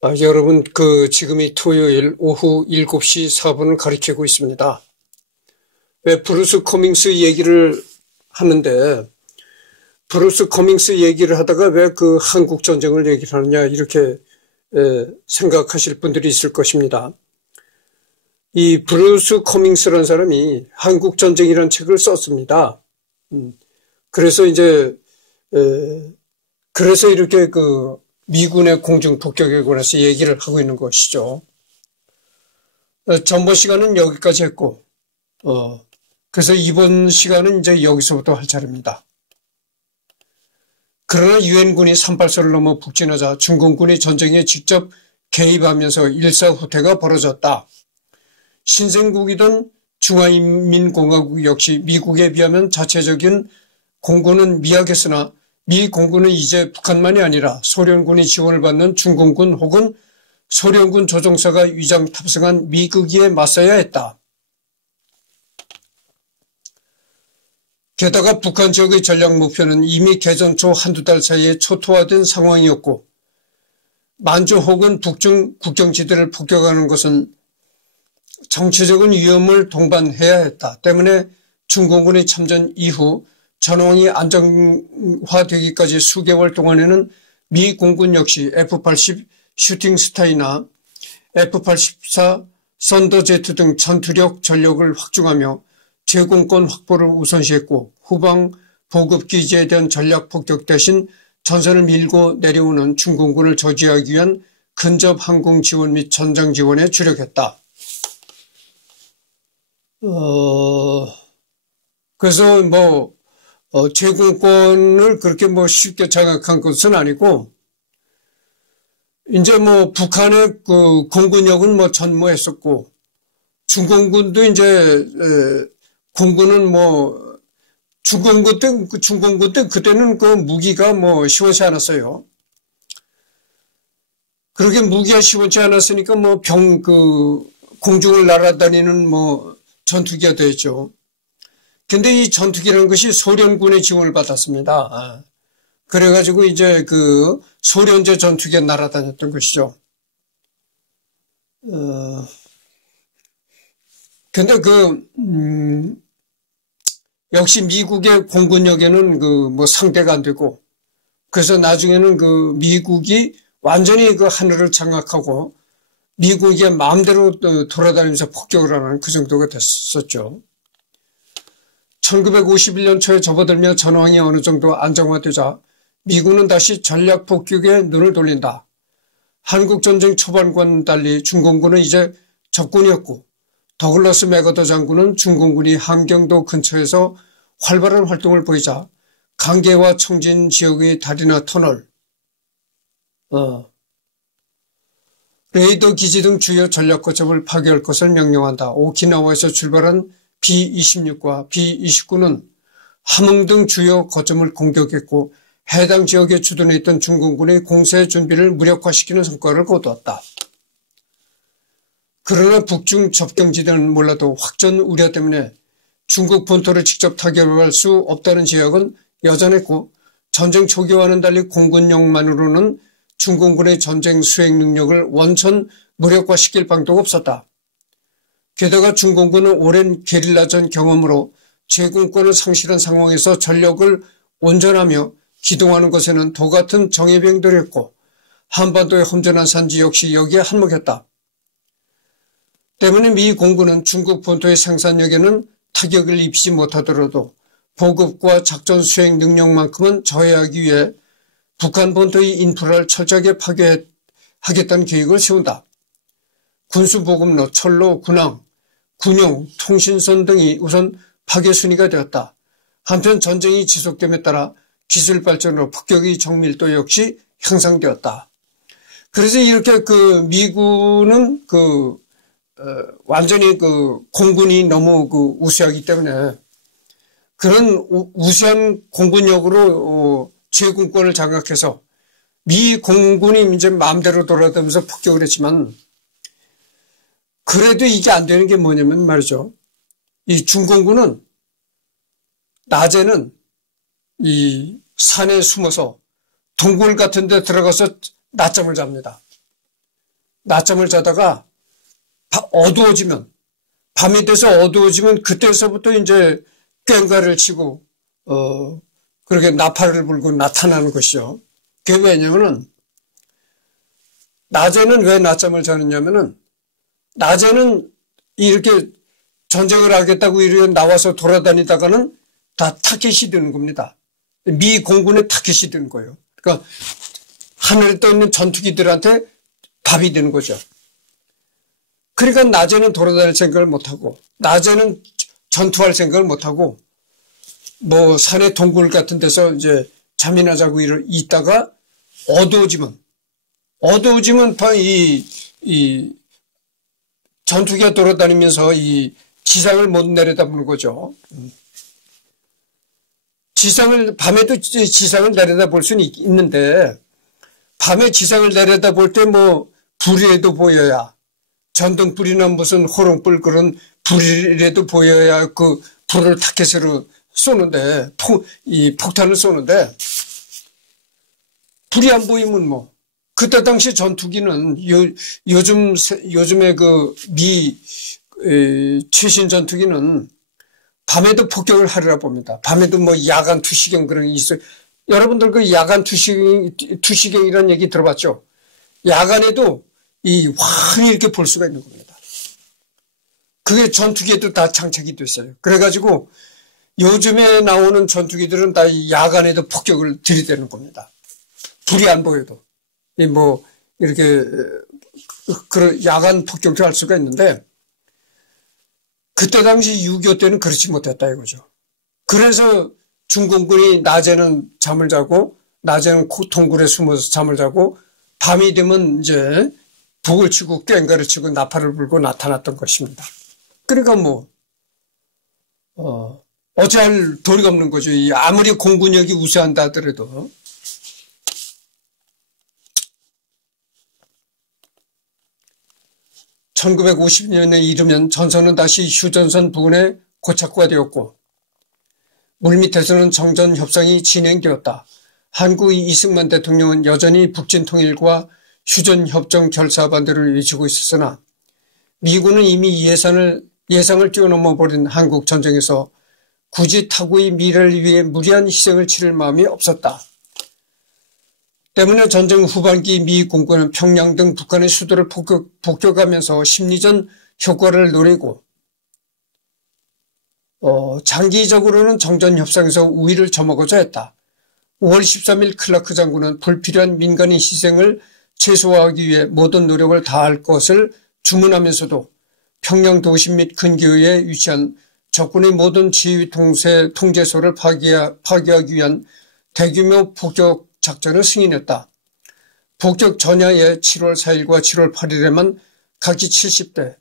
여러분, 지금이 토요일 오후 7시 4분을 가리키고 있습니다. 왜 브루스 커밍스 얘기를 하는데, 브루스 커밍스 얘기를 하다가 왜 한국 전쟁을 얘기를 하느냐, 이렇게 생각하실 분들이 있을 것입니다. 이 브루스 커밍스라는 사람이 한국 전쟁이라는 책을 썼습니다. 그래서 그래서 이렇게 미군의 공중 폭격에 관해서 얘기를 하고 있는 것이죠. 전번 시간은 여기까지 했고, 그래서 이번 시간은 이제 여기서부터 할 차례입니다. 그러나 유엔군이 38선을 넘어 북진하자 중공군이 전쟁에 직접 개입하면서 일사후퇴가 벌어졌다. 신생국이던 중화인민공화국 역시 미국에 비하면 자체적인 공군은 미약했으나 미 공군은 이제 북한만이 아니라 소련군이 지원을 받는 중공군 혹은 소련군 조종사가 위장 탑승한 미국기에 맞서야 했다. 게다가 북한 지역의 전략 목표는 이미 개전 초 한두 달 사이에 초토화된 상황이었고 만주 혹은 북중 국경지대를 폭격하는 것은 정치적인 위험을 동반해야 했다. 때문에 중공군의 참전 이후 전황이 안정화되기까지 수개월 동안에는 미 공군 역시 F-80 슈팅스타이나 F-84 썬더제트 등 전투력 전력을 확충하며 제공권 확보를 우선시했고 후방 보급기지에 대한 전략 폭격 대신 전선을 밀고 내려오는 중공군을 저지하기 위한 근접 항공 지원 및 전장 지원에 주력했다. 그래서 제공권을 그렇게 쉽게 장악한 것은 아니고, 이제 북한의 공군력은 전무했었고, 중공군도 공군은 중공군 때 그때는 무기가 시원치 않았어요. 그렇게 무기가 시원치 않았으니까 공중을 날아다니는 전투기가 됐죠. 근데 이 전투기라는 것이 소련군의 지원을 받았습니다. 그래가지고 소련제 전투기가 날아다녔던 것이죠. 근데 역시 미국의 공군력에는 상대가 안 되고, 그래서 나중에는 미국이 완전히 하늘을 장악하고, 미국이 마음대로 돌아다니면서 폭격을 하는 그 정도가 됐었죠. 1951년 초에 접어들며 전황이 어느 정도 안정화되자 미군은 다시 전략 폭격에 눈을 돌린다. 한국전쟁 초반과는 달리 중공군은 이제 적군이었고 더글러스 맥어더 장군은 중공군이 함경도 근처에서 활발한 활동을 보이자 강계와 청진 지역의 다리나 터널, 레이더 기지 등 주요 전략 거점을 파괴할 것을 명령한다. 오키나와에서 출발한 B-26과 B-29는 함흥 등 주요 거점을 공격했고 해당 지역에 주둔해 있던 중공군의 공세 준비를 무력화시키는 성과를 거두었다. 그러나 북중 접경지대는 몰라도 확전 우려 때문에 중국 본토를 직접 타격할 수 없다는 제약은 여전했고 전쟁 초기와는 달리 공군력만으로는 중공군의 전쟁 수행 능력을 원천 무력화시킬 방도가 없었다. 게다가 중공군은 오랜 게릴라전 경험으로 제공권을 상실한 상황에서 전력을 온전하며 기동하는 것에는 도같은 정예병들이었고 한반도의 험준한 산지 역시 여기에 한몫했다. 때문에 미 공군은 중국 본토의 생산력에는 타격을 입히지 못하더라도 보급과 작전 수행 능력만큼은 저해하기 위해 북한 본토의 인프라를 철저하게 파괴하겠다는 계획을 세운다. 군수보급로, 철로, 군항, 군용, 통신선 등이 우선 파괴 순위가 되었다. 한편 전쟁이 지속됨에 따라 기술 발전으로 폭격의 정밀도 역시 향상되었다. 그래서 이렇게 미군은 완전히 공군이 너무 우세하기 때문에 그런 우세한 공군력으로 제공권을 장악해서 미 공군이 이제 마음대로 돌아다니면서 폭격을 했지만 그래도 이게 안 되는 게 뭐냐면 말이죠. 이 중공군은 낮에는 이 산에 숨어서 동굴 같은 데 들어가서 낮잠을 잡니다. 낮잠을 자다가 어두워지면, 밤이 돼서 어두워지면 그때서부터 이제 꽹과를 치고 그렇게 나팔을 불고 나타나는 것이죠. 그게 왜냐면은 낮에는 왜 낮잠을 자느냐면은 낮에는 이렇게 전쟁을 하겠다고 이렇게 나와서 돌아다니다가는 다 타켓이 되는 겁니다. 미 공군의 타켓이 되는 거예요. 그러니까 하늘에 떠 있는 전투기들한테 밥이 되는 거죠. 그러니까 낮에는 돌아다닐 생각을 못하고, 낮에는 전투할 생각을 못하고, 뭐 산의 동굴 같은 데서 이제 잠이나 자고 있다가 어두워지면 이 전투기가 돌아다니면서 이 지상을 못 내려다보는 거죠. 밤에도 지상을 내려다볼 수는 있는데, 밤에 지상을 내려다볼 때 뭐 불이라도 보여야, 전등불이나 무슨 호롱불 그런 불이라도 보여야 그 불을 타켓으로 쏘는데, 이 폭탄을 쏘는데, 불이 안 보이면 뭐, 그때 당시 전투기는 요즘에 그 최신 전투기는 밤에도 폭격을 하리라 봅니다. 밤에도 뭐 야간 투시경 그런 게 있어요. 여러분들 그 야간 투시경이라는 얘기 들어봤죠? 야간에도 환히 이렇게 볼 수가 있는 겁니다. 그게 전투기에도 다 장착이 됐어요. 그래가지고 요즘에 나오는 전투기들은 다 야간에도 폭격을 들이대는 겁니다. 불이 안 보여도. 뭐 이렇게 그런 야간 폭격도 할 수가 있는데, 그때 당시 6.25 때는 그렇지 못했다 이거죠. 그래서 중공군이 낮에는 잠을 자고, 낮에는 동굴에 숨어서 잠을 자고, 밤이 되면 이제 북을 치고 꽹과를 치고 나팔을 불고 나타났던 것입니다. 그러니까 뭐 어찌할 도리가 없는 거죠. 아무리 공군력이 우세한다 하더라도. (1950년에) 이르면 전선은 다시 휴전선 부근에 고착화가 되었고, 물밑에서는 정전 협상이 진행되었다. 한국 이승만 대통령은 여전히 북진 통일과 휴전 협정 결사 반대를 외치고 있었으나, 미군은 이미 예상을 뛰어넘어 버린 한국 전쟁에서 굳이 타국의 미래를 위해 무리한 희생을 치를 마음이 없었다. 때문에 전쟁 후반기 미 공군은 평양 등 북한의 수도를 폭격하면서 심리전 효과를 노리고, 장기적으로는 정전협상에서 우위를 점하고자 했다. 5월 13일 클라크 장군은 불필요한 민간인 희생을 최소화하기 위해 모든 노력을 다할 것을 주문하면서도 평양 도심 및 근교에 위치한 적군의 모든 지휘 통제소를 파괴하기 위한 대규모 폭격 작전을 승인했다. 폭격 전야에 7월 4일과 7월 8일에만 각기 70대,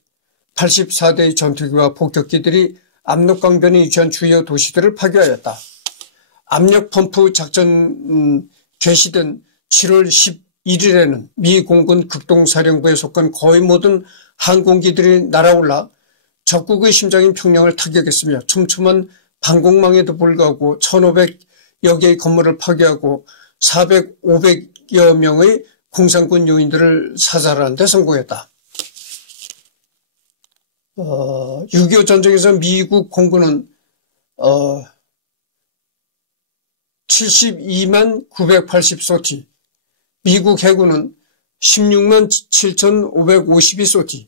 84대의 전투기와 폭격기들이 압록강변에 위치한 주요 도시들을 파괴하였다. 압력 펌프 작전 개시된 7월 11일에는 미 공군 극동사령부에 속한 거의 모든 항공기들이 날아올라 적국의 심장인 평양을 타격했으며, 촘촘한 방공망에도 불구하고 1,500여 개의 건물을 파괴하고 500여 명의 공산군 요인들을 사살하는 데 성공했다. 6.25 전쟁에서 미국 공군은 72만 980소티, 미국 해군은 16만 7,552소티,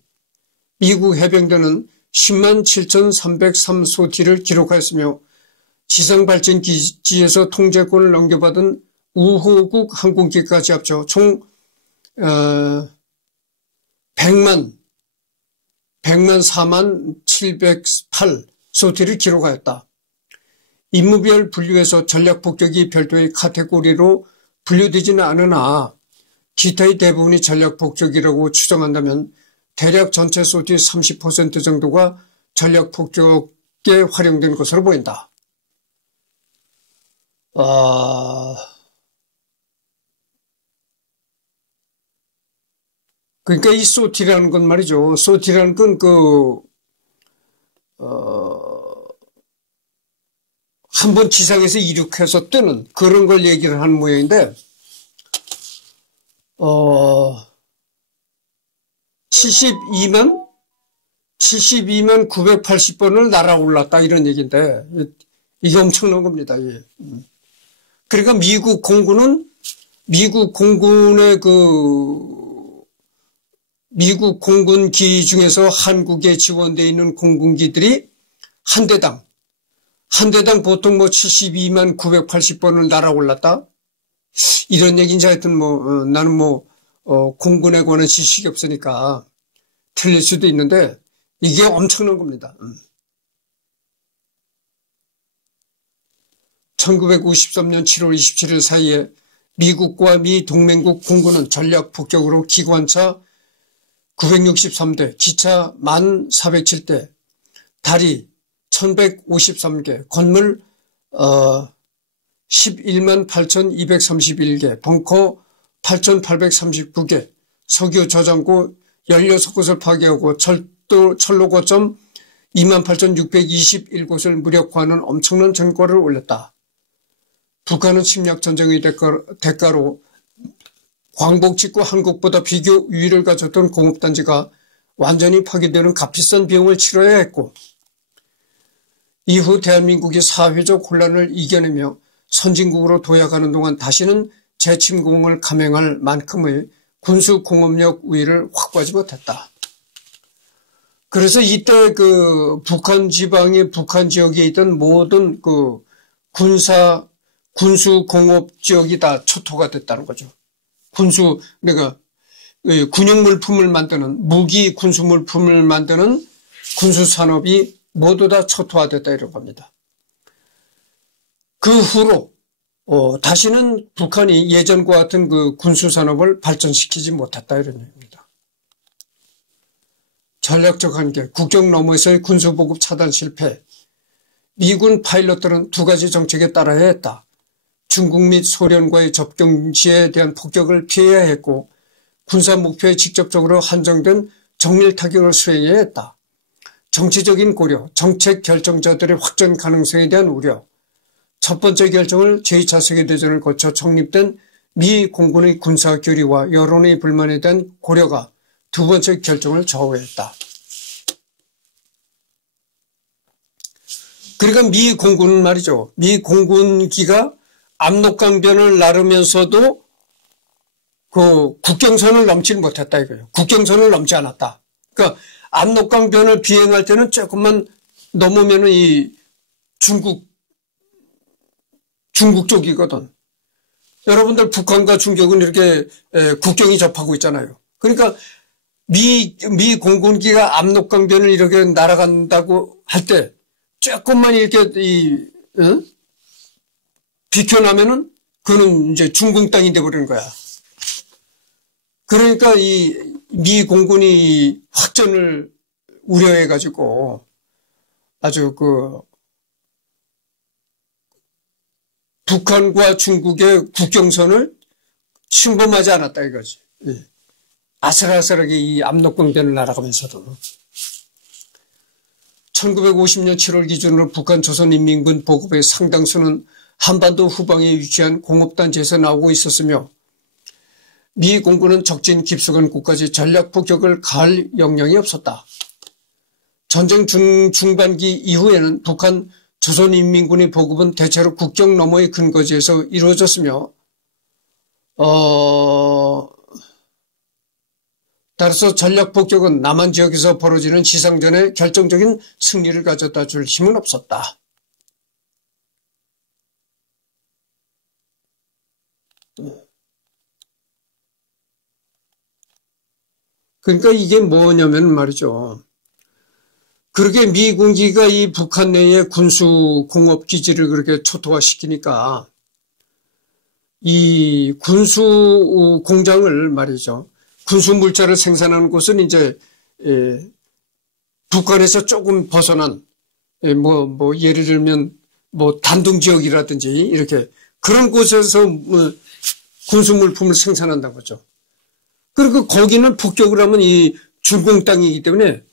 미국 해병대는 10만 7,303소티를 기록하였으며, 지상발전기지에서 통제권을 넘겨받은 우호국 항공기까지 합쳐 총 100만 4만 708소티를 기록하였다. 임무별 분류에서 전략폭격이 별도의 카테고리로 분류되지는 않으나 기타의 대부분이 전략폭격이라고 추정한다면 대략 전체 소티 30% 정도가 전략폭격에 활용된 것으로 보인다. 그러니까 이 소티라는 건 말이죠. 소티라는 건 한번 지상에서 이륙해서 뜨는 그런 걸 얘기를 하는 모양인데, 72만 980번을 날아올랐다 이런 얘기인데 이게 엄청난 겁니다. 예. 그러니까 미국 공군의 미국 공군기 중에서 한국에 지원되어 있는 공군기들이 한 대당 보통 72만 980번을 날아올랐다? 이런 얘기인지 하여튼 나는 공군에 관한 지식이 없으니까 틀릴 수도 있는데 이게 엄청난 겁니다. 1953년 7월 27일 사이에 미국과 미 동맹국 공군은 전략 폭격으로 기관차 963대, 기차 1407대, 다리 1153개, 건물 11만 8231개, 벙커 8839개, 석유 저장고 16곳을 파괴하고 철로 거점 28,621곳을 무력화하는 엄청난 전과를 올렸다. 북한은 침략전쟁의 대가로 광복 직후 한국보다 비교 우위를 가졌던 공업단지가 완전히 파괴되는 값비싼 비용을 치러야 했고, 이후 대한민국이 사회적 혼란을 이겨내며 선진국으로 도약하는 동안 다시는 재침공을 감행할 만큼의 군수공업력 우위를 확보하지 못했다. 그래서 이때 북한 지방의 북한 지역에 있던 모든 군수공업 지역이 다 초토가 됐다는 거죠. 군용 물품을 만드는, 무기 군수 물품을 만드는 군수 산업이 모두 다 초토화됐다 이런 겁니다. 그 후로 다시는 북한이 예전과 같은 군수 산업을 발전시키지 못했다 이런 얘기입니다. 전략적 한계, 국경 너머에서의 군수 보급 차단 실패. 미군 파일럿들은 두 가지 정책에 따라야 했다. 중국 및 소련과의 접경지에 대한 폭격을 피해야 했고, 군사 목표에 직접적으로 한정된 정밀 타격을 수행해야 했다. 정치적인 고려, 정책 결정자들의 확전 가능성에 대한 우려. 첫 번째 결정을 제2차 세계대전을 거쳐 성립된 미 공군의 군사 교리와 여론의 불만에 대한 고려가 두 번째 결정을 좌우했다. 그러니까 미 공군은 말이죠. 미 공군기가 압록강변을 나르면서도 국경선을 넘지를 못했다 이거예요. 국경선을 넘지 않았다. 그러니까 압록강변을 비행할 때는 조금만 넘으면은 이 중국 쪽이거든. 여러분들 북한과 중국은 이렇게 국경이 접하고 있잖아요. 그러니까 미 공군기가 압록강변을 이렇게 날아간다고 할 때 조금만 이렇게 비켜나면은 그거는 이제 중국 땅이 돼버리는 거야. 그러니까 이 미 공군이 확전을 우려해가지고 아주 북한과 중국의 국경선을 침범하지 않았다 이거지. 아슬아슬하게 이 압록강변을 날아가면서도. 1950년 7월 기준으로 북한 조선인민군 보급의 상당수는 한반도 후방에 위치한 공업단지에서 나오고 있었으며, 미 공군은 적진 깊숙한 곳까지 전략 폭격을 가할 역량이 없었다. 전쟁 중반기 이후에는 북한 조선인민군의 보급은 대체로 국경 너머의 근거지에서 이루어졌으며, 따라서 전략 폭격은 남한 지역에서 벌어지는 지상전에 결정적인 승리를 가져다 줄 힘은 없었다. 그러니까 이게 뭐냐면 말이죠. 그렇게 미군기가 이 북한 내의 군수 공업 기지를 그렇게 초토화시키니까 이 군수 공장을 말이죠. 군수 물자를 생산하는 곳은 이제 북한에서 조금 벗어난 예를 들면 단둥 지역이라든지 이렇게 그런 곳에서 군수 물품을 생산한다고 하죠. 그리고 거기는 폭격을 하면 이 중공 땅이기 때문에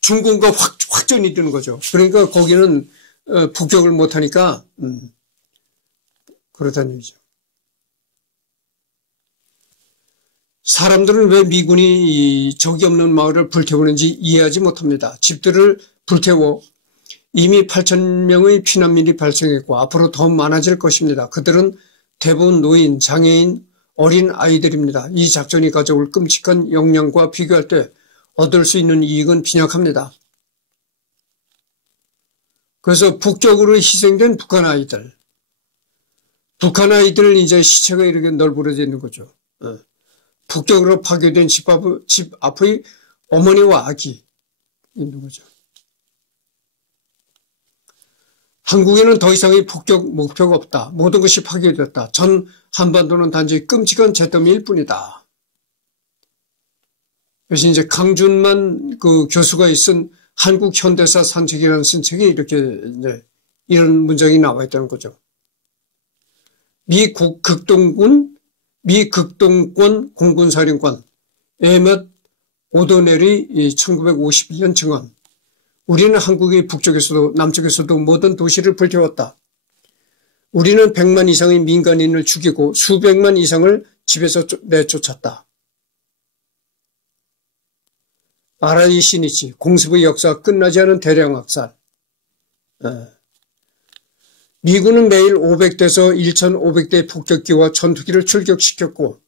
중공과 확전이 되는 거죠. 그러니까 거기는 폭격을 못하니까 그렇다는 얘기죠. 사람들은 왜 미군이 적이 없는 마을을 불태우는지 이해하지 못합니다. 집들을 불태워 이미 8,000명의 피난민이 발생했고 앞으로 더 많아질 것입니다. 그들은 대부분 노인, 장애인, 어린 아이들입니다. 이 작전이 가져올 끔찍한 영향과 비교할 때 얻을 수 있는 이익은 빈약합니다. 그래서 북쪽으로 희생된 북한 아이들 이제 시체가 이렇게 널브러져 있는 거죠. 북쪽으로 파괴된 집 앞의 어머니와 아기 있는 거죠. 한국에는 더 이상의 북쪽 목표가 없다. 모든 것이 파괴됐다. 전 한반도는 단지 끔찍한 잿더미일 뿐이다. 그래서 이제 강준만 그 교수가 쓴 한국 현대사 산책이라는 쓴 책에 이렇게 이제 이런 문장이 나와 있다는 거죠. 미 극동권 공군사령관 에멧 오도넬이 1951년 증언. 우리는 한국의 북쪽에서도 남쪽에서도 모든 도시를 불태웠다. 우리는 100만 이상의 민간인을 죽이고 수백만 이상을 집에서 내쫓았다. 아라이 시니치, 공습의 역사가 끝나지 않은 대량 학살. 미군은 매일 500대에서 1,500대의 폭격기와 전투기를 출격시켰고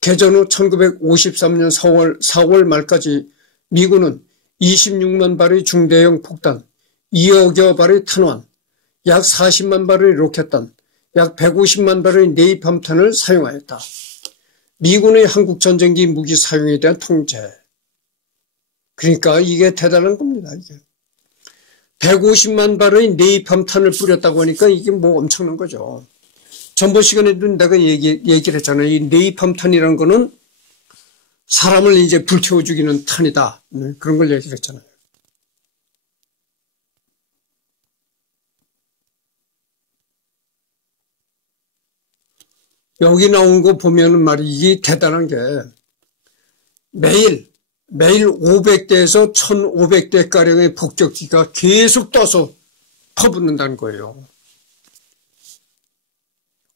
개전 후 1953년 4월 말까지 미군은 26만 발의 중대형 폭탄, 2억여 발의 탄환, 약 40만 발의 로켓탄, 약 150만 발의 네이팜탄을 사용하였다. 미군의 한국 전쟁기 무기 사용에 대한 통제. 그러니까 이게 대단한 겁니다. 이게. 150만 발의 네이팜탄을 뿌렸다고 하니까 이게 뭐 엄청난 거죠. 전번 시간에도 내가 얘기를 했잖아요. 이 네이팜탄이라는 거는 사람을 이제 불태워 죽이는 탄이다. 그런 걸 얘기를 했잖아요. 여기 나온 거 보면은 말이 이게 대단한 게 매일 500대에서 1,500대 가량의 폭격기가 계속 떠서 퍼붓는다는 거예요.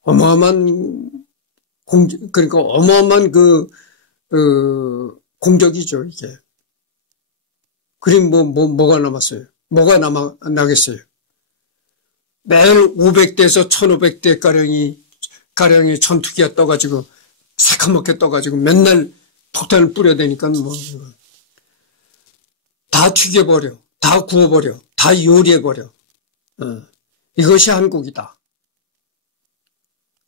어마어마한 그러니까 어마어마한 공격이죠, 이게. 그럼 뭐가 남았어요? 뭐가 나겠어요? 매일 500대에서 1,500대 가량의 전투기가 떠가지고, 새카맣게 떠가지고 맨날 폭탄을 뿌려대니까 다 튀겨버려, 다 구워버려, 다 요리해버려. 이것이 한국이다.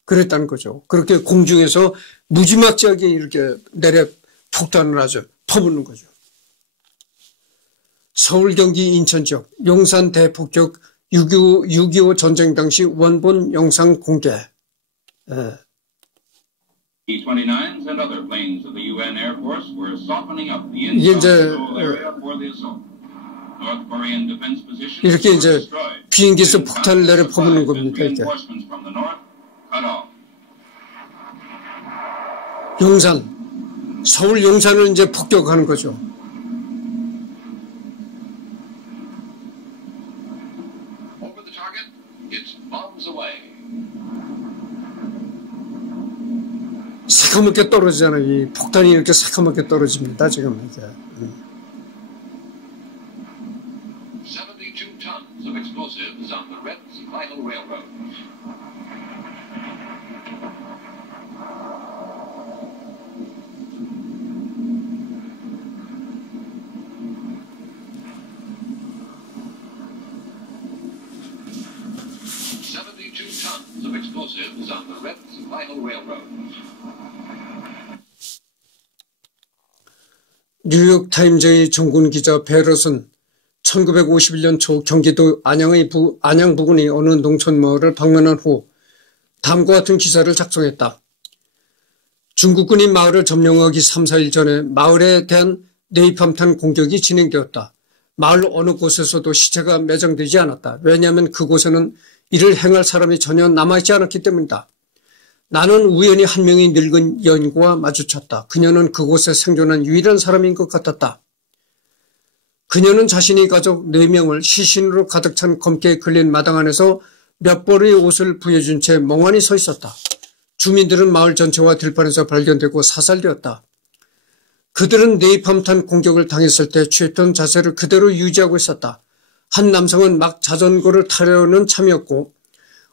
그랬다는 거죠. 그렇게 공중에서 무지막지하게 이렇게 내려 폭탄을 아주 퍼붓는 거죠. 서울, 경기, 인천 지역 용산 대폭격 6.25 전쟁 당시 원본 영상 공개. B-29s and other planes of the UN Air Force were softening up the 이게 이제 area for the assault. North Korean defense positions 이렇게 were 이제 destroyed. 비행기에서 폭탄을 내려 퍼붓는 겁니다. 이게. Reinforcements from the north cut off. 용산, 서울 용산을 이제 폭격하는 거죠. Over the target, it's bombs away. 새카맣게 떨어지잖아요. 이 폭탄이 이렇게 새카맣게 떨어집니다. 지금 이제. 72 tons of explosives on the Red Vital Railroad. Tons of explosives on the Red Vital Railroad. 뉴욕타임즈의 전군 기자 베럿은 1951년 초 경기도 안양 부근의 어느 농촌 마을을 방문한 후 다음과 같은 기사를 작성했다. 중국군이 마을을 점령하기 3, 4일 전에 마을에 대한 네이팜탄 공격이 진행되었다. 마을 어느 곳에서도 시체가 매장되지 않았다. 왜냐하면 그곳에는 이를 행할 사람이 전혀 남아있지 않았기 때문이다. 나는 우연히 한 명의 늙은 여인과 마주쳤다. 그녀는 그곳에 생존한 유일한 사람인 것 같았다. 그녀는 자신의 가족 4명을 시신으로 가득 찬 검게 걸린 마당 안에서 몇 벌의 옷을 부여준 채 멍하니 서 있었다. 주민들은 마을 전체와 들판에서 발견되고 사살되었다. 그들은 네이팜탄 공격을 당했을 때 취했던 자세를 그대로 유지하고 있었다. 한 남성은 막 자전거를 타려는 참이었고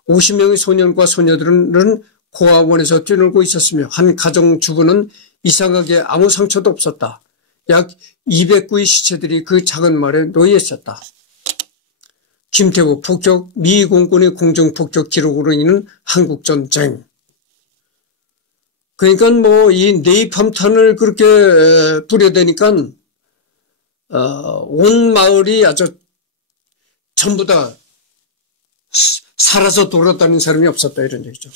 50명의 소년과 소녀들은 고아원에서 뛰놀고 있었으며 한 가정주부는 이상하게 아무 상처도 없었다. 약 200구의 시체들이 그 작은 마을에 놓여 있었다. 김태우 폭격, 미 공군의 공중폭격 기록으로 인한 한국전쟁. 그러니까 뭐 이 네이팜탄을 그렇게 뿌려대니까 온 마을이 아주 전부 다 살아서 돌아다니는 사람이 없었다 이런 얘기죠.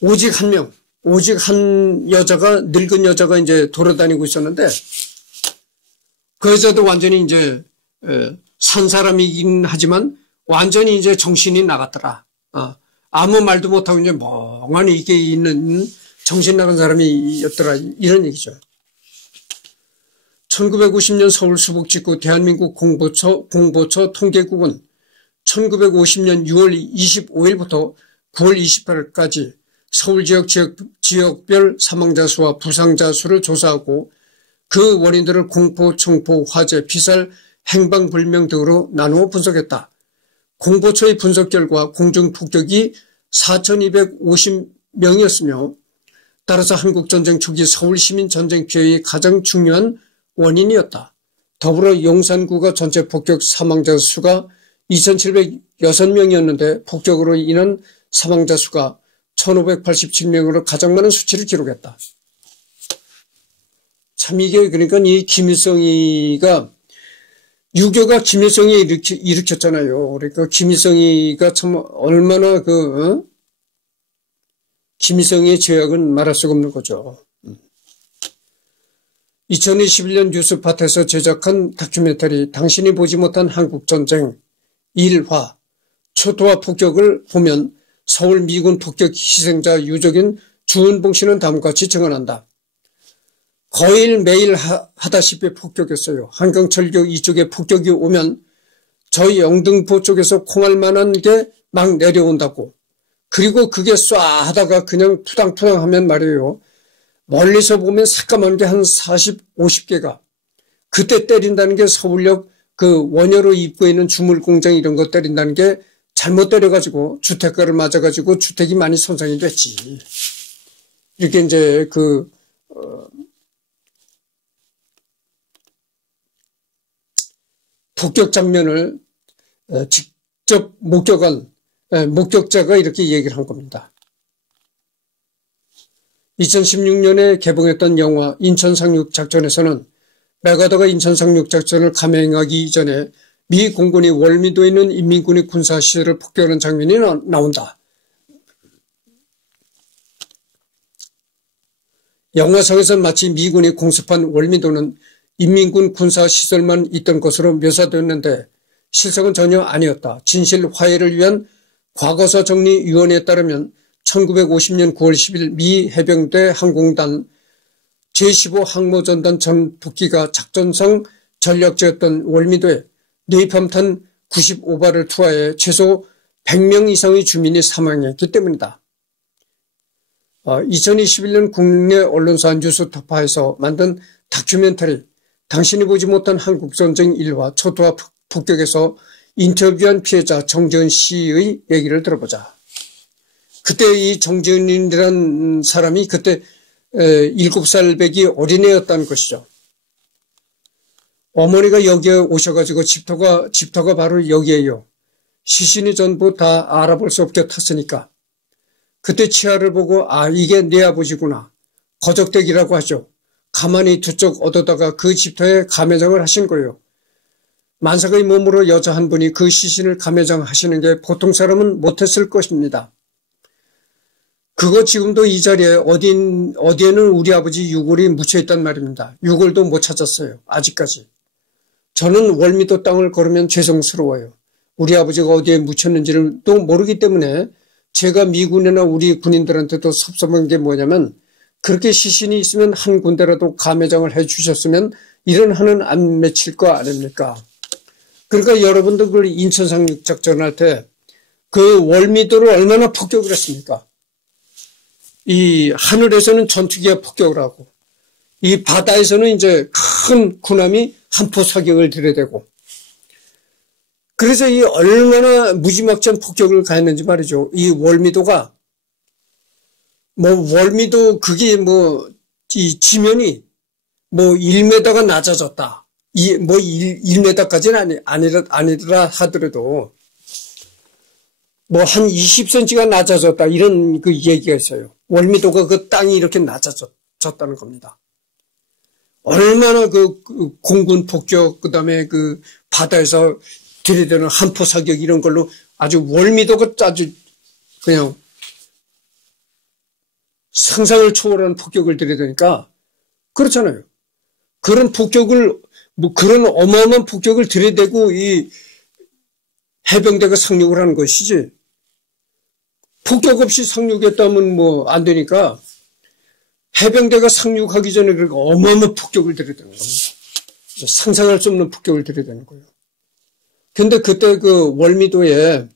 오직 한 명, 오직 한 여자가 늙은 여자가 이제 돌아다니고 있었는데 그 여자도 완전히 이제 산 사람이긴 하지만 완전히 이제 정신이 나갔더라. 아무 말도 못하고 이제 멍하니 이게 있는 정신 나간 사람이었더라 이런 얘기죠. 1950년 서울 수북지구 대한민국 공보처 통계국은 1950년 6월 25일부터 9월 28일까지 서울 지역별 사망자 수와 부상자 수를 조사하고 그 원인들을 공포, 청포, 화재, 피살, 행방불명 등으로 나누어 분석했다. 공보처의 분석 결과 공중폭격이 4,250명이었으며 따라서 한국전쟁 초기 서울시민전쟁 피해의 가장 중요한 원인이었다. 더불어 용산구가 전체 폭격 사망자 수가 2,706명이었는데 폭격으로 인한 사망자 수가 1,587명으로 가장 많은 수치를 기록했다. 참 이게 그러니까 이 김일성이가 유교가 김일성이 일으켰잖아요. 그러니까 김일성이가 참 얼마나 김일성의 죄악은 말할 수가 없는 거죠. 2021년 뉴스팟에서 제작한 다큐멘터리 당신이 보지 못한 한국전쟁 1화 초토화 폭격을 보면 서울 미군 폭격 희생자 유족인 주은봉 씨는 다음과 같이 증언한다. 거의 매일 하다시피 폭격했어요. 한강철교 이쪽에 폭격이 오면 저희 영등포 쪽에서 콩알만한 게 막 내려온다고. 그리고 그게 쏴 하다가 그냥 투당투당 하면 말이에요. 멀리서 보면 새까만 게 한 40, 50개가. 그때 때린다는 게 서울역 그 원효로 입구에 있는 주물공장 이런 거 때린다는 게 잘못 때려가지고 주택가를 맞아가지고 주택이 많이 손상이 됐지. 이렇게 이제 폭격 장면을 직접 목격한 목격자가 이렇게 얘기를 한 겁니다. 2016년에 개봉했던 영화 인천 상륙작전에서는 맥아더가 인천 상륙작전을 감행하기 이전에 미 공군이 월미도에 있는 인민군의 군사시설을 폭격하는 장면이 나온다. 영화상에서는 마치 미군이 공습한 월미도는 인민군 군사시설만 있던 것으로 묘사됐는데 실상은 전혀 아니었다. 진실 화해를 위한 과거사 정리위원회에 따르면 1950년 9월 10일 미 해병대 항공단 제15 항모전단 전투기가 작전상 전략지였던 월미도에 네이팜탄 95발을 투하해 최소 100명 이상의 주민이 사망했기 때문이다. 2021년 국내 언론사 뉴스타파에서 만든 다큐멘터리 당신이 보지 못한 한국전쟁 1화 초토화 폭격에서 인터뷰한 피해자 정재은 씨의 얘기를 들어보자. 그때 이 정재은이라는 사람이 그때 7살 배기 어린애였다는 것이죠. 어머니가 여기에 오셔가지고 집터가 바로 여기에요. 시신이 전부 다 알아볼 수 없게 탔으니까. 그때 치아를 보고 이게 내 아버지구나. 거적대기라고 하죠. 가만히 두 쪽 얻어다가 그 집터에 감회장을 하신 거예요. 만삭의 몸으로 여자 한 분이 그 시신을 감회장 하시는 게 보통 사람은 못했을 것입니다. 그거 지금도 이 자리에 어디에는 우리 아버지 유골이 묻혀있단 말입니다. 유골도 못 찾았어요. 아직까지. 저는 월미도 땅을 걸으면 죄송스러워요. 우리 아버지가 어디에 묻혔는지를 또 모르기 때문에 제가 미군이나 우리 군인들한테도 섭섭한 게 뭐냐면 그렇게 시신이 있으면 한 군데라도 감회장을 해 주셨으면 이런 한은 안 맺힐 거 아닙니까? 그러니까 여러분들 그 인천 상륙작전 할 때 그 월미도를 얼마나 폭격을 했습니까? 이 하늘에서는 전투기가 폭격을 하고 이 바다에서는 이제 큰 군함이 한포 사격을 들이대고 그래서 이 얼마나 무지막지한 폭격을 가했는지 말이죠. 이 월미도가 월미도 그게 이 지면이 1m가 낮아졌다. 1m까지는 아니더라 하더라도 한 20cm가 낮아졌다. 이런 그 얘기가 있어요. 월미도가 그 땅이 이렇게 낮아졌다는 겁니다. 얼마나 그 공군 폭격, 그 다음에 그 바다에서 들이대는 한포 사격 이런 걸로 아주 월미도가 아주 그냥 상상을 초월하는 폭격을 들이대니까 그렇잖아요. 그런 폭격을 그런 어마어마한 폭격을 들이대고 이 해병대가 상륙을 하는 것이지 폭격 없이 상륙했다면 안 되니까 해병대가 상륙하기 전에 그렇게 어마어마한 폭격을 들이대는 겁니다. 상상할 수 없는 폭격을 들이대는 거예요. 근데 그때 그 월미도에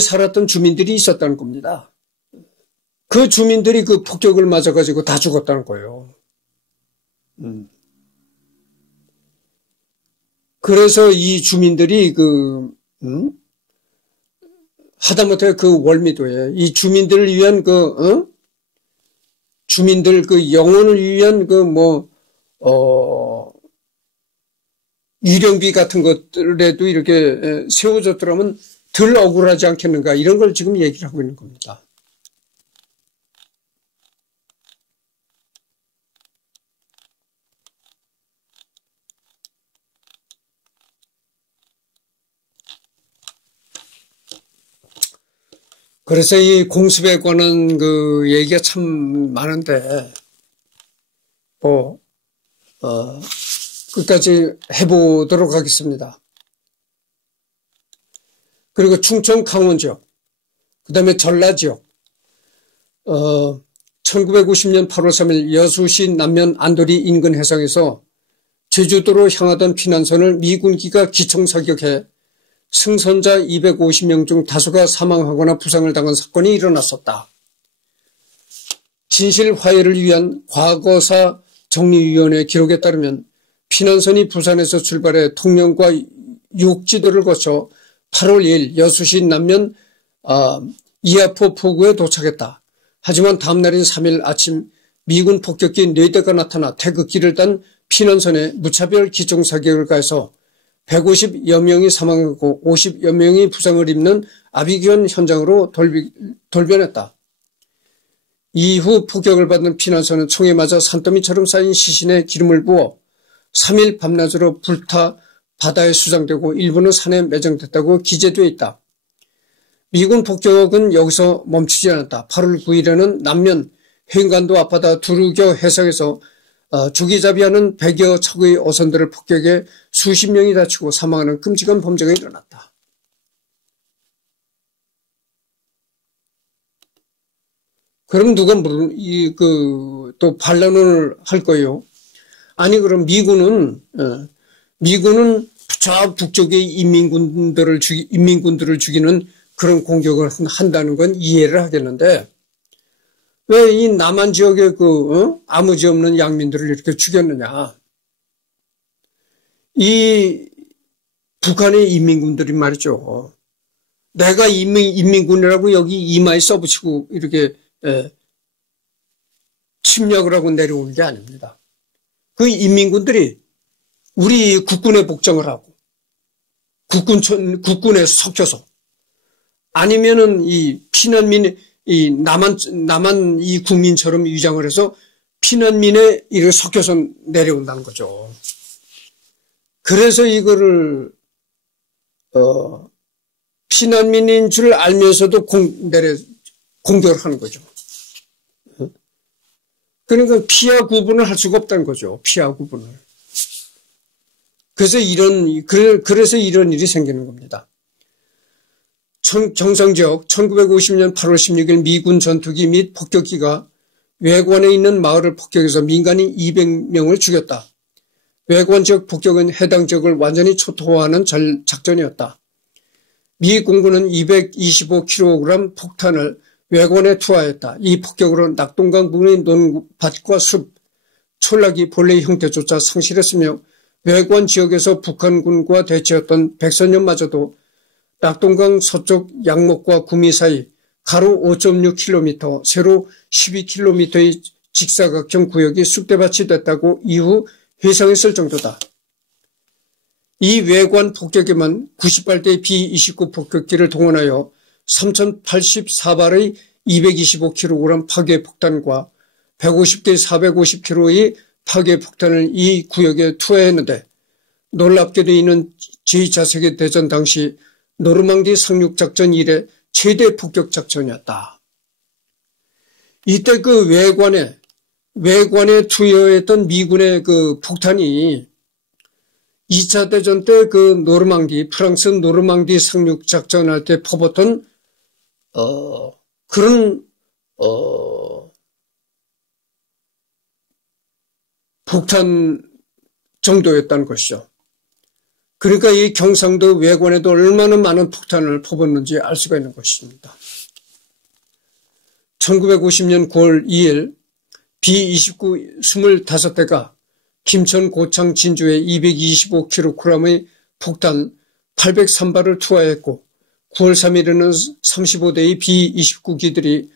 살았던 주민들이 있었다는 겁니다. 그 주민들이 그 폭격을 맞아가지고 다 죽었다는 거예요. 그래서 이 주민들이 하다못해 그 월미도에 이 주민들을 위한 주민들 그 영혼을 위한 유령비 같은 것들에도 이렇게 세워졌더라면 덜 억울하지 않겠는가 이런 걸 지금 얘기를 하고 있는 겁니다. 그래서 이 공습에 관한 그 얘기가 참 많은데, 끝까지 해보도록 하겠습니다. 그리고 충청 강원 지역, 그 다음에 전라 지역, 1950년 8월 3일 여수시 남면 안도리 인근 해상에서 제주도로 향하던 피난선을 미군기가 기총사격해 승선자 250명 중 다수가 사망하거나 부상을 당한 사건이 일어났었다. 진실 화해를 위한 과거사 정리위원회 기록에 따르면 피난선이 부산에서 출발해 통영과 육지도를 거쳐 8월 2일 여수시 남면 이하포 포구에 도착했다. 하지만 다음 날인 3일 아침 미군 폭격기 4대가 나타나 태극기를 딴 피난선에 무차별 기총사격을 가해서 150여 명이 사망하고 50여 명이 부상을 입는 아비규환 현장으로 돌변했다. 이후 폭격을 받은 피난선은 총에 맞아 산더미처럼 쌓인 시신에 기름을 부어 3일 밤낮으로 불타 바다에 수장되고 일부는 산에 매장됐다고 기재되어 있다. 미군 폭격은 여기서 멈추지 않았다. 8월 9일에는 남면 해인간도 앞바다 두루겨 해상에서 조기잡이하는 100여 척의 어선들을 폭격해 수십 명이 다치고 사망하는 끔찍한 범죄가 일어났다. 그럼 누가 또 반론을 할 거예요. 아니 그럼 미군은 저 북쪽의 인민군들을 죽이는 그런 공격을 한다는 건 이해를 하겠는데 왜 이 남한 지역의 아무지 없는 양민들을 이렇게 죽였느냐. 이 북한의 인민군들이 말이죠. 내가 인민군이라고 여기 이마에 써붙이고 이렇게 침략을 하고 내려오는 게 아닙니다. 그 인민군들이 우리 국군에 복장을 하고 국군에 섞여서 아니면은 이 피난민 이 남한 이 국민처럼 위장을 해서 피난민에 이렇게 섞여서 내려온다는 거죠. 그래서 이거를 피난민인 줄 알면서도 공격을 하는 거죠. 그러니까 피하 구분을 할 수가 없다는 거죠. 피하 구분을. 그래서 이런 일이 생기는 겁니다. 경상지역 1950년 8월 16일 미군 전투기 및 폭격기가 외관에 있는 마을을 폭격해서 민간인 200명을 죽였다. 외관 지역 폭격은 해당 지역을 완전히 초토화하는 작전이었다. 미 공군은 225kg 폭탄을 외관에 투하했다. 이 폭격으로 낙동강 부근의 논밭과 숲, 촌락이 본래의 형태조차 상실했으며 외관 지역에서 북한군과 대치했던 백선연마저도 낙동강 서쪽 양목과 구미 사이 가로 5.6km, 세로 12km의 직사각형 구역이 쑥대밭이 됐다고 이후 회상했을 정도다. 이 외관 폭격에만 98대의 B-29 폭격기를 동원하여 3084발의 225kg 파괴 폭탄과 150개 450kg의 파괴 폭탄을 이 구역에 투하했는데 놀랍게도 이는 제2차 세계대전 당시 노르망디 상륙작전 이래 최대 폭격 작전이었다. 이때 그 외관에 투여했던 미군의 그 폭탄이 2차 대전 때 그 프랑스 노르망디 상륙작전할 때 퍼붓던 그런 폭탄 정도였다는 것이죠. 그러니까 이 경상도 외관에도 얼마나 많은 폭탄을 퍼붓는지 알 수가 있는 것입니다. 1950년 9월 2일 B-29 25대가 김천 고창 진주에 225kg의 폭탄 803발을 투하했고 9월 3일에는 35대의 B-29기들이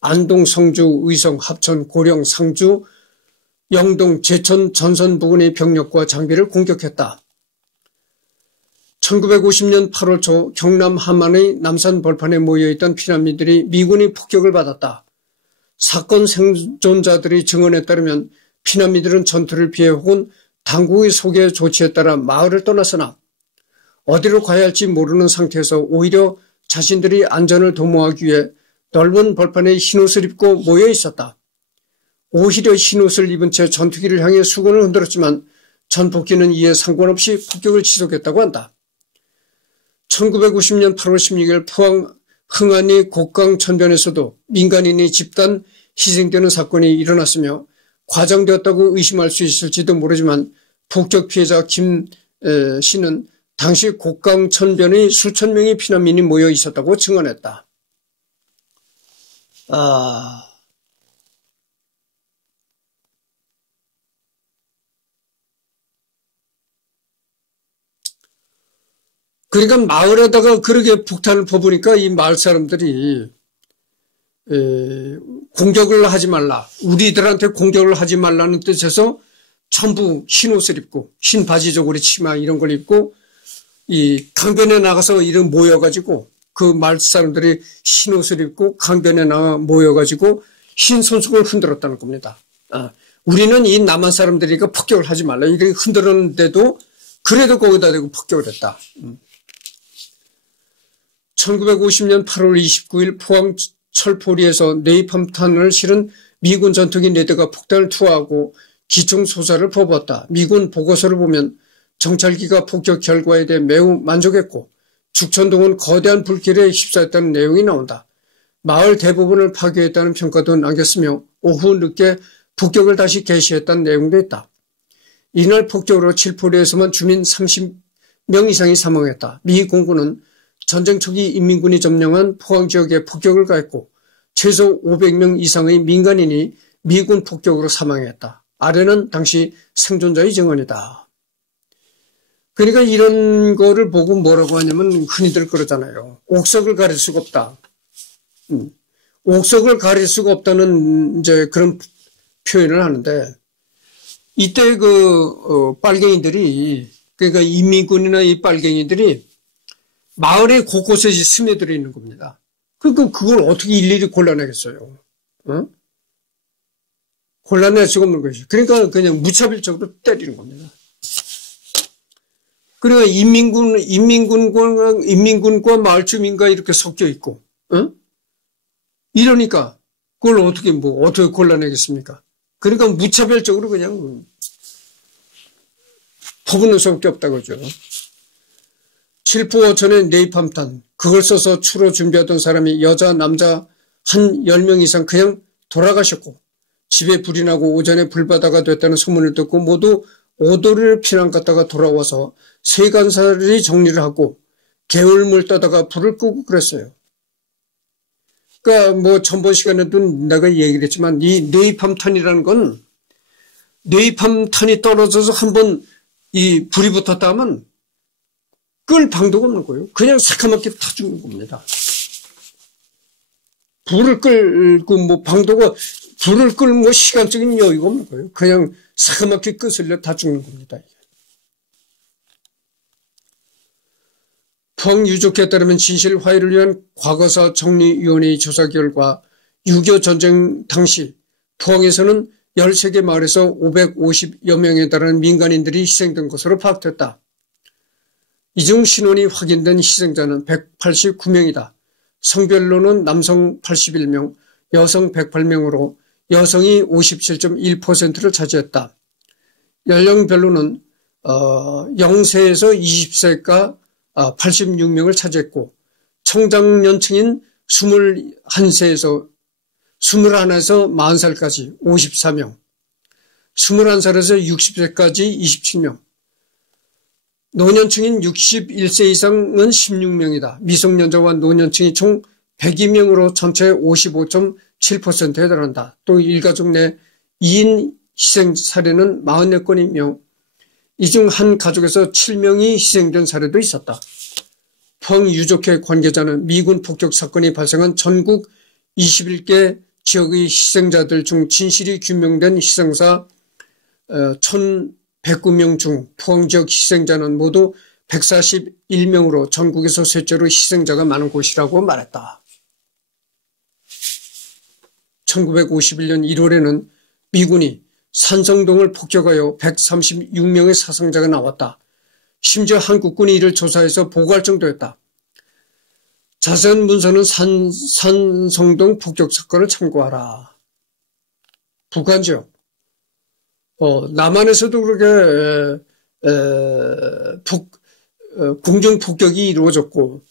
안동, 성주, 의성, 합천, 고령, 상주, 영동, 제천, 전선 부근의 병력과 장비를 공격했다. 1950년 8월 초 경남 함안의 남산 벌판에 모여있던 피난민들이 미군의 폭격을 받았다. 사건 생존자들의 증언에 따르면 피난민들은 전투를 피해 혹은 당국의 소개 조치에 따라 마을을 떠났으나 어디로 가야 할지 모르는 상태에서 오히려 자신들의 안전을 도모하기 위해 넓은 벌판에 흰옷을 입고 모여 있었다. 오히려 흰옷을 입은 채 전투기를 향해 수건을 흔들었지만 전폭기는 이에 상관없이 폭격을 지속했다고 한다. 1950년 8월 16일 포항 흥안리 곡강천변에서도 민간인이 집단 희생되는 사건이 일어났으며 과장되었다고 의심할 수 있을지도 모르지만 폭격 피해자 김 씨는 당시 곡강천변에 수천 명의 피난민이 모여 있었다고 증언했다. 그러니까 마을에다가 그렇게 폭탄을 퍼부니까 이 마을 사람들이 공격을 하지 말라. 우리들한테 공격을 하지 말라는 뜻에서 전부 흰 옷을 입고 흰 바지 저고리 치마 이런 걸 입고 이 강변에 나가서 이런 모여가지고 그 마을 사람들이 흰 옷을 입고 강변에 나가 모여가지고 흰 손수건을 흔들었다는 겁니다. 우리는 이 남한 사람들이니까 폭격을 하지 말라. 이렇게 흔들었는데도 그래도 거기다 대고 폭격을 했다. 1950년 8월 29일 포항 철포리에서 네이팜탄을 실은 미군 전투기 4대가 폭탄을 투하하고 기총소사를 퍼부었다. 미군 보고서를 보면 정찰기가 폭격 결과에 대해 매우 만족했고 죽천동은 거대한 불길에 휩싸였다는 내용이 나온다. 마을 대부분을 파괴했다는 평가도 남겼으며 오후 늦게 북격을 다시 개시했다는 내용도 있다. 이날 폭격으로 칠포리에서만 주민 30명 이상이 사망했다. 미 공군은 전쟁 초기 인민군이 점령한 포항 지역에 폭격을 가했고 최소 500명 이상의 민간인이 미군 폭격으로 사망했다. 아래는 당시 생존자의 증언이다. 그러니까 이런 거를 보고 뭐라고 하냐면 흔히들 그러잖아요. 옥석을 가릴 수가 없다. 옥석을 가릴 수가 없다는 이제 그런 표현을 하는데 이때 빨갱이들이 그러니까 인민군이나 이 빨갱이들이 마을의 곳곳에 스며들어 있는 겁니다. 그러니까 그걸 어떻게 일일이 골라내겠어요? 골라낼 수가 없는 것이죠. 그러니까 그냥 무차별적으로 때리는 겁니다. 그러니까 인민군과 마을 주민과 이렇게 섞여 있고, 이러니까 그걸 어떻게 골라내겠습니까? 그러니까 무차별적으로 그냥 퍼붓는 수밖에 없다 그러죠. 칠포어천의 네이팜탄, 그걸 써서 추로 준비하던 사람이 여자, 남자 한 10명 이상 그냥 돌아가셨고 집에 불이 나고 오전에 불바다가 됐다는 소문을 듣고 모두 오도리를 피난 갔다가 돌아와서 세간살이 정리를 하고 개울물 떠다가 불을 끄고 그랬어요. 그러니까 뭐 전번 시간에도 내가 얘기를 했지만 이 네이팜탄이라는 건 네이팜탄이 떨어져서 한번 이 불이 붙었다 하면 끌 방도가 없는 거예요. 그냥 새카맣게 타 죽는 겁니다. 불을 끌고 뭐 방도가 불을 끌 뭐 시간적인 여유가 없는 거예요. 그냥 새카맣게 끝을 내 다 죽는 겁니다. 포항 유족회에 따르면 진실 화해를 위한 과거사 정리위원회의 조사 결과 6.25 전쟁 당시 포항에서는 13개 마을에서 550여 명에 달하는 민간인들이 희생된 것으로 파악됐다. 이 중 신원이 확인된 희생자는 189명이다. 성별로는 남성 81명, 여성 108명으로 여성이 57.1%를 차지했다. 연령별로는 0세에서 20세가 86명을 차지했고 청장년층인 21세에서 40살까지 54명, 21살에서 60세까지 27명, 노년층인 61세 이상은 16명이다. 미성년자와 노년층이 총 102명으로 전체 55.7%에 달한다. 또 일가족 내 2인 희생 사례는 44건이며 이 중 한 가족에서 7명이 희생된 사례도 있었다. 포항 유족회 관계자는 미군 폭격 사건이 발생한 전국 21개 지역의 희생자들 중 진실이 규명된 희생사 1,109명 중 포항 지역 희생자는 모두 141명으로 전국에서 셋째로 희생자가 많은 곳이라고 말했다. 1951년 1월에는 미군이 산성동을 폭격하여 136명의 사상자가 나왔다. 심지어 한국군이 이를 조사해서 보고할 정도였다. 자세한 문서는 산성동 폭격 사건을 참고하라. 북한 지역. 남한에서도 그렇게 공중 폭격이 이루어졌고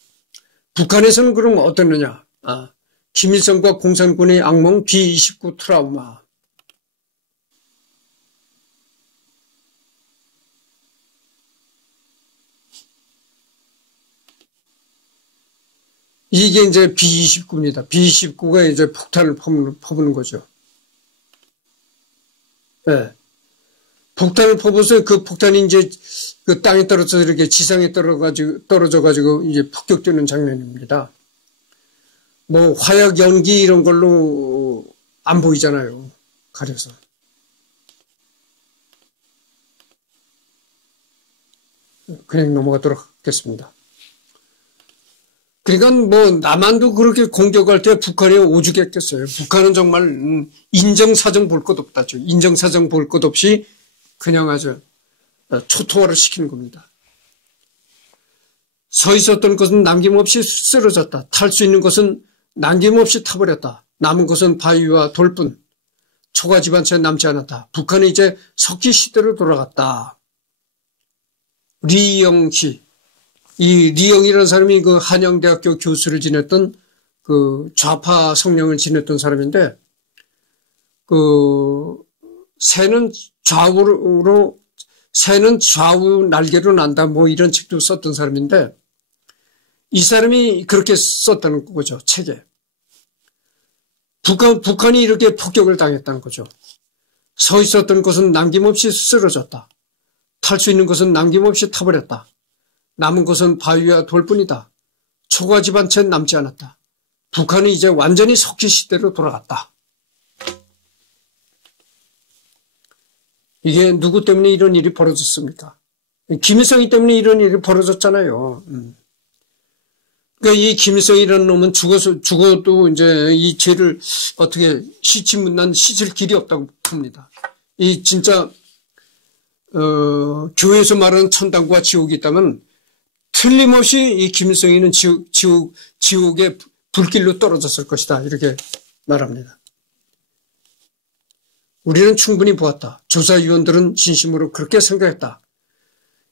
북한에서는 그럼 어땠느냐. 김일성과 공산군의 악몽 B-29 트라우마. 이게 이제 B-29입니다. B-29가 이제 폭탄을 퍼부는 거죠. 네. 폭탄을 퍼부어서 그 폭탄이 이제 그 땅에 떨어져서 이렇게 지상에 떨어져가지고 이제 폭격되는 장면입니다. 뭐 화약 연기 이런 걸로 안 보이잖아요. 가려서. 그냥 넘어가도록 하겠습니다. 그러니까 뭐 남한도 그렇게 공격할 때 북한이 오죽했겠어요. 북한은 정말 인정사정 볼 것 없다죠. 인정사정 볼 것 없이 그냥 아주 초토화를 시키는 겁니다. 서 있었던 것은 남김없이 쓰러졌다. 탈 수 있는 것은 남김없이 타버렸다. 남은 것은 바위와 돌뿐. 초가집 한 채 남지 않았다. 북한은 이제 석기 시대로 돌아갔다. 리영희. 이 리영이라는 사람이 그 한양대학교 교수를 지냈던 그 좌파 성령을 지냈던 사람인데, 새는 좌우 날개로 난다 뭐 이런 책도 썼던 사람인데, 이 사람이 그렇게 썼다는 거죠, 책에. 북한이 이렇게 폭격을 당했다는 거죠. 서 있었던 것은 남김없이 쓰러졌다. 탈 수 있는 것은 남김없이 타버렸다. 남은 것은 바위와 돌뿐이다. 초가집 한 채 남지 않았다. 북한은 이제 완전히 석기 시대로 돌아갔다. 이게 누구 때문에 이런 일이 벌어졌습니까? 김일성이 때문에 이런 일이 벌어졌잖아요. 그러니까 이 김일성이라는 놈은 죽어도 이제 이 죄를 어떻게 시치문난 씻을 길이 없다고 봅니다. 이 진짜 교회에서 말하는 천당과 지옥이 있다면 틀림없이 이 김일성이는 지옥의 불길로 떨어졌을 것이다. 이렇게 말합니다. 우리는 충분히 보았다. 조사위원들은 진심으로 그렇게 생각했다.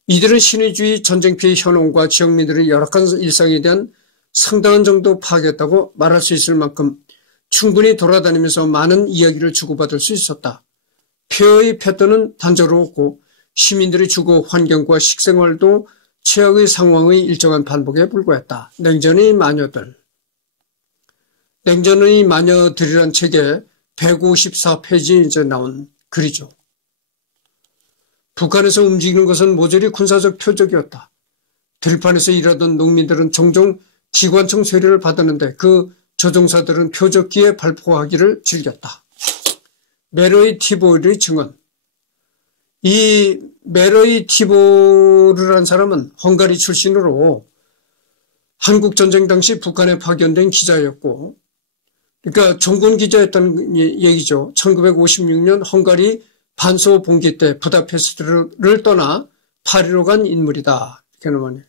이들은 신의주의 전쟁 피해 현황과 지역민들의 열악한 일상에 대한 상당한 정도 파악했다고 말할 수 있을 만큼 충분히 돌아다니면서 많은 이야기를 주고받을 수 있었다. 폐허의 패턴은 단조로웠고 시민들의 주거 환경과 식생활도 최악의 상황의 일정한 반복에 불과했다. 냉전의 마녀들. 냉전의 마녀들이란 책에 154페이지에 이제 나온 글이죠. 북한에서 움직이는 것은 모조리 군사적 표적이었다. 들판에서 일하던 농민들은 종종 기관총 세례를 받았는데 그 조종사들은 표적기에 발포하기를 즐겼다. 메로이 티보르의 증언. 이 메로이 티보르라는 사람은 헝가리 출신으로 한국전쟁 당시 북한에 파견된 기자였고, 그러니까 종군 기자였다는 얘기죠. 1956년 헝가리 반소 봉기 때 부다페스트를 떠나 파리로 간 인물이다. 이렇게 말해요.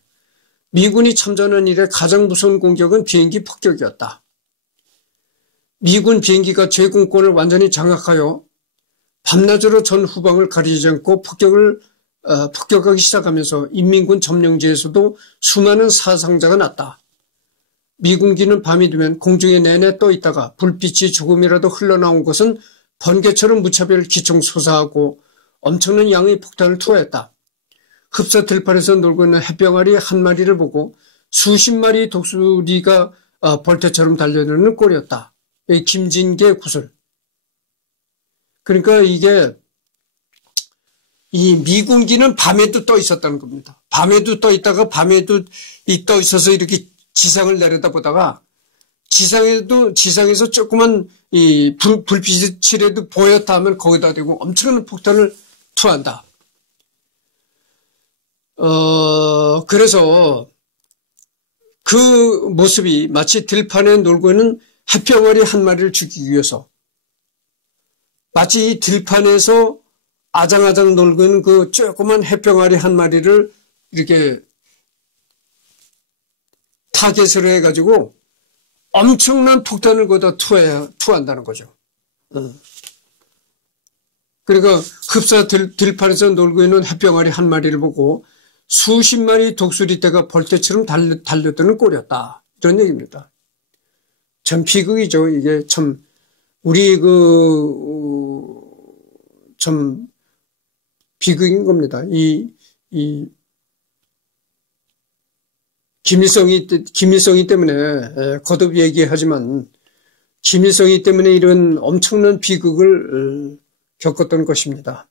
미군이 참전한 이래 가장 무서운 공격은 비행기 폭격이었다. 미군 비행기가 제공권을 완전히 장악하여 밤낮으로 전 후방을 가리지 않고 폭격하기 시작하면서 인민군 점령지에서도 수많은 사상자가 났다. 미군기는 밤이 되면 공중에 내내 떠 있다가 불빛이 조금이라도 흘러나온 것은 번개처럼 무차별 기총 솟아하고 엄청난 양의 폭탄을 투하했다. 흡사 들판에서 놀고 있는 햇병아리 한 마리를 보고 수십 마리 독수리가 벌떼처럼 달려드는 꼴이었다. 김진계 구슬. 그러니까 이게 이 미군기는 밤에도 떠 있었다는 겁니다. 밤에도 떠 있다가 밤에도 떠 있어서 이렇게 지상을 내려다보다가 지상에서 조그만 이 불빛이라도 보였다 하면 거기다 대고 엄청난 폭탄을 투한다. 그래서 그 모습이 마치 들판에 놀고 있는 햇병아리 한 마리를 죽이기 위해서 마치 이 들판에서 아장아장 놀고 있는 그 조그만 햇병아리 한 마리를 이렇게 타겟으로 해가지고 엄청난 폭탄을 거기다 투한다는 거죠. 그러니까 흡사 들판에서 놀고 있는 햇병아리 한 마리를 보고 수십 마리 독수리떼가 벌떼처럼 달려드는 꼴이었다. 이런 얘기입니다. 참 비극이죠. 이게 참 우리 참 비극인 겁니다. 이 김일성이 때문에 거듭 얘기하지만 김일성이 때문에 이런 엄청난 비극을 겪었던 것입니다.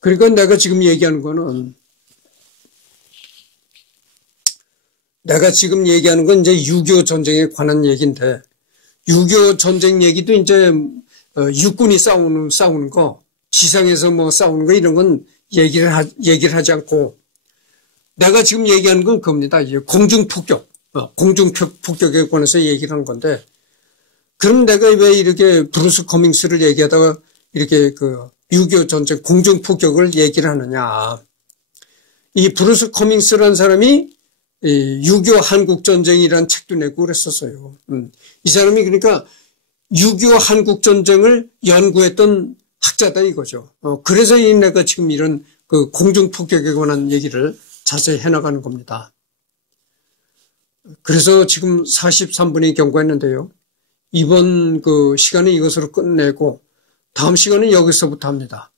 그러니까 내가 지금 얘기하는 건 이제 6.25 전쟁에 관한 얘기인데 6.25 전쟁 얘기도 이제 육군이 싸우는 거, 지상에서 뭐 싸우는 거 이런 건 얘기를 하지 않고 내가 지금 얘기하는 건 그겁니다. 공중폭격에 관해서 얘기를 하는 건데 그럼 내가 왜 이렇게 브루스 커밍스를 얘기하다가 이렇게 6.25 전쟁 공중폭격을 얘기를 하느냐. 이 브루스 커밍스라는 사람이 6.25 한국전쟁이라는 책도 내고 그랬었어요. 이 사람이 그러니까 6.25 한국전쟁을 연구했던 학자다 이거죠. 그래서 내가 지금 이런 공중폭격에 관한 얘기를 자세히 해나가는 겁니다. 그래서 지금 43분이 경과했는데요. 이번 시간은 이것으로 끝내고 다음 시간은 여기서부터 합니다.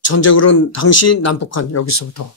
전쟁으로는 당시 남북한 여기서부터.